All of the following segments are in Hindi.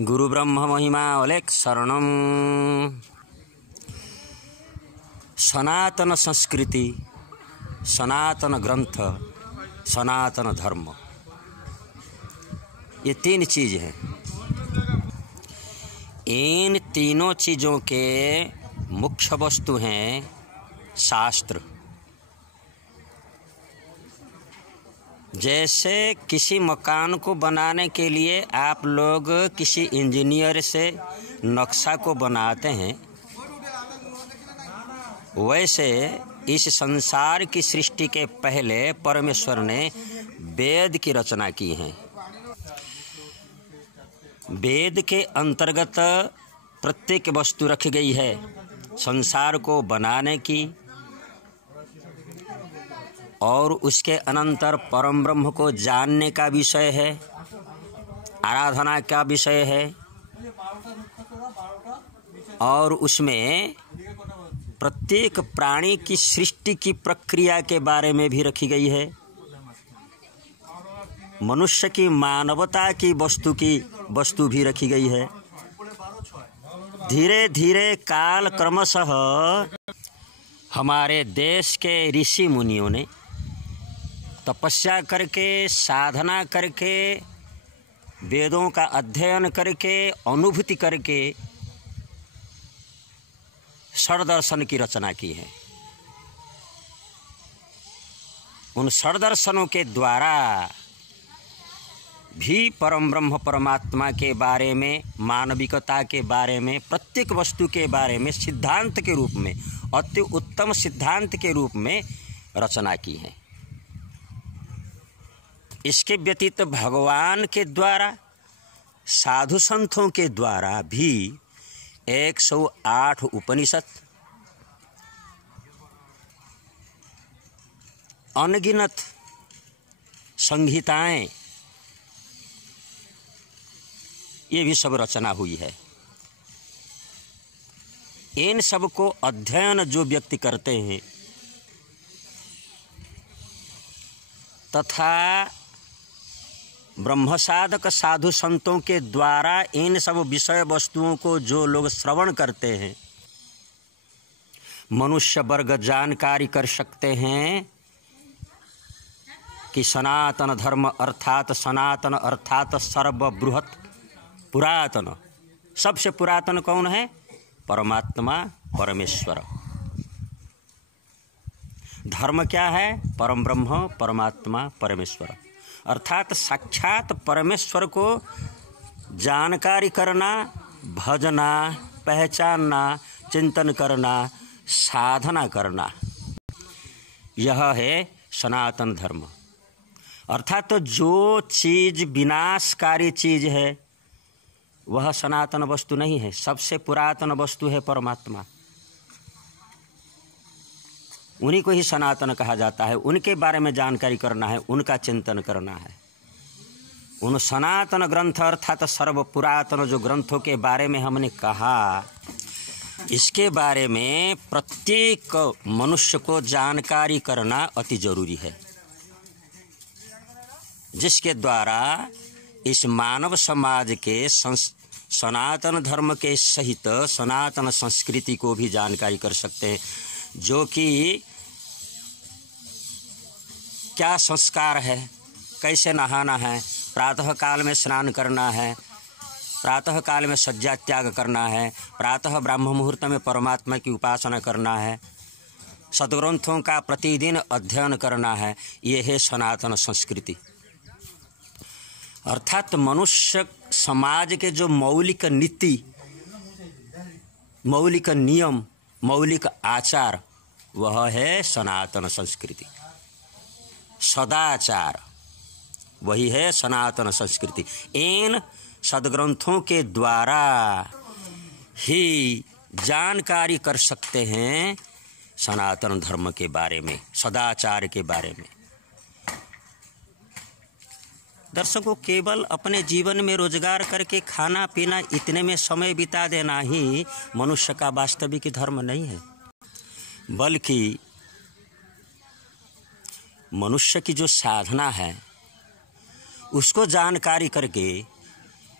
गुरु ब्रह्म महिमा अलेख शरणम। सनातन संस्कृति, सनातन ग्रंथ, सनातन धर्म, ये तीन चीज हैं। इन तीनों चीज़ों के मुख्य वस्तु हैं शास्त्र। जैसे किसी मकान को बनाने के लिए आप लोग किसी इंजीनियर से नक्शा को बनाते हैं, वैसे इस संसार की सृष्टि के पहले परमेश्वर ने वेद की रचना की है। वेद के अंतर्गत प्रत्येक वस्तु रखी गई है संसार को बनाने की, और उसके अनंतर परम ब्रह्म को जानने का विषय है, आराधना का विषय है, और उसमें प्रत्येक प्राणी की सृष्टि की प्रक्रिया के बारे में भी रखी गई है। मनुष्य की मानवता की वस्तु भी रखी गई है। धीरे धीरे काल क्रमशः हमारे देश के ऋषि मुनियों ने तपस्या करके, साधना करके, वेदों का अध्ययन करके, अनुभूति करके षड्दर्शन की रचना की है। उन षड्दर्शनों के द्वारा भी परम ब्रह्म परमात्मा के बारे में, मानविकता के बारे में, प्रत्येक वस्तु के बारे में सिद्धांत के रूप में, अति उत्तम सिद्धांत के रूप में रचना की है। इसके व्यतीत भगवान के द्वारा, साधु संतों के द्वारा भी 108 उपनिषद, अनगिनत संहिताएं, ये भी सब रचना हुई है। इन सब को अध्ययन जो व्यक्ति करते हैं तथा ब्रह्म साधक साधु संतों के द्वारा इन सब विषय वस्तुओं को जो लोग श्रवण करते हैं, मनुष्य वर्ग जानकारी कर सकते हैं कि सनातन धर्म अर्थात सनातन अर्थात सर्वबृहत पुरातन, सबसे पुरातन कौन है? परमात्मा परमेश्वर। धर्म क्या है? परम ब्रह्म परमात्मा परमेश्वर, अर्थात साक्षात परमेश्वर को जानकारी करना, भजना, पहचानना, चिंतन करना, साधना करना, यह है सनातन धर्म। अर्थात तो जो चीज विनाशकारी चीज है वह सनातन वस्तु नहीं है। सबसे पुरातन वस्तु है परमात्मा, उन्हीं को ही सनातन कहा जाता है। उनके बारे में जानकारी करना है, उनका चिंतन करना है। उन सनातन ग्रंथ अर्थात सर्व पुरातन जो ग्रंथों के बारे में हमने कहा, इसके बारे में प्रत्येक मनुष्य को जानकारी करना अति जरूरी है, जिसके द्वारा इस मानव समाज के सनातन धर्म के सहित सनातन संस्कृति को भी जानकारी कर सकते हैं। जो कि क्या संस्कार है, कैसे नहाना है, प्रातः काल में स्नान करना है, प्रातः काल में शय्या त्याग करना है, प्रातः ब्राह्म मुहूर्त में परमात्मा की उपासना करना है, सद्ग्रंथों का प्रतिदिन अध्ययन करना है, ये है सनातन संस्कृति। अर्थात मनुष्य समाज के जो मौलिक नीति, मौलिक नियम, मौलिक आचार, वह है सनातन संस्कृति। सदाचार वही है सनातन संस्कृति। इन सद्ग्रंथों के द्वारा ही जानकारी कर सकते हैं सनातन धर्म के बारे में, सदाचार के बारे में। दर्शकों, केवल अपने जीवन में रोजगार करके खाना पीना इतने में समय बिता देना ही मनुष्य का वास्तविक धर्म नहीं है, बल्कि मनुष्य की जो साधना है उसको जानकारी करके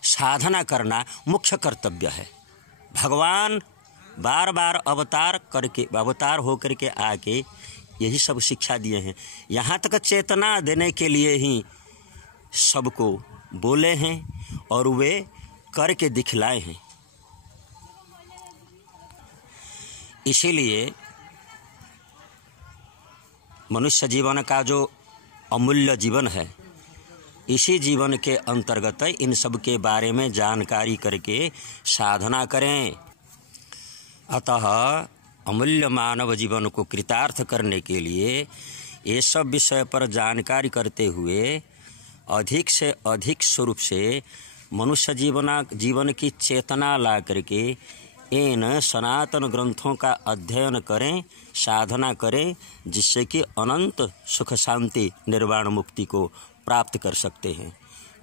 साधना करना मुख्य कर्तव्य है। भगवान बार बार अवतार होकर के आके यही सब शिक्षा दिए हैं। यहाँ तक चेतना देने के लिए ही सबको बोले हैं और वे करके दिखलाए हैं। इसीलिए मनुष्य जीवन का जो अमूल्य जीवन है, इसी जीवन के अंतर्गत इन सब के बारे में जानकारी करके साधना करें। अतः अमूल्य मानव जीवन को कृतार्थ करने के लिए ये सब विषय पर जानकारी करते हुए अधिक से अधिक स्वरूप से मनुष्य जीवन की चेतना ला करके इन सनातन ग्रंथों का अध्ययन करें, साधना करें, जिससे कि अनंत सुख शांति निर्वाण मुक्ति को प्राप्त कर सकते हैं।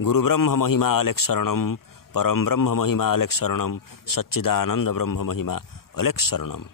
गुरु ब्रह्म महिमा अलख शरणम, परम ब्रह्म महिमा अलख शरणम, सच्चिदानंद ब्रह्म महिमा अलख शरणम।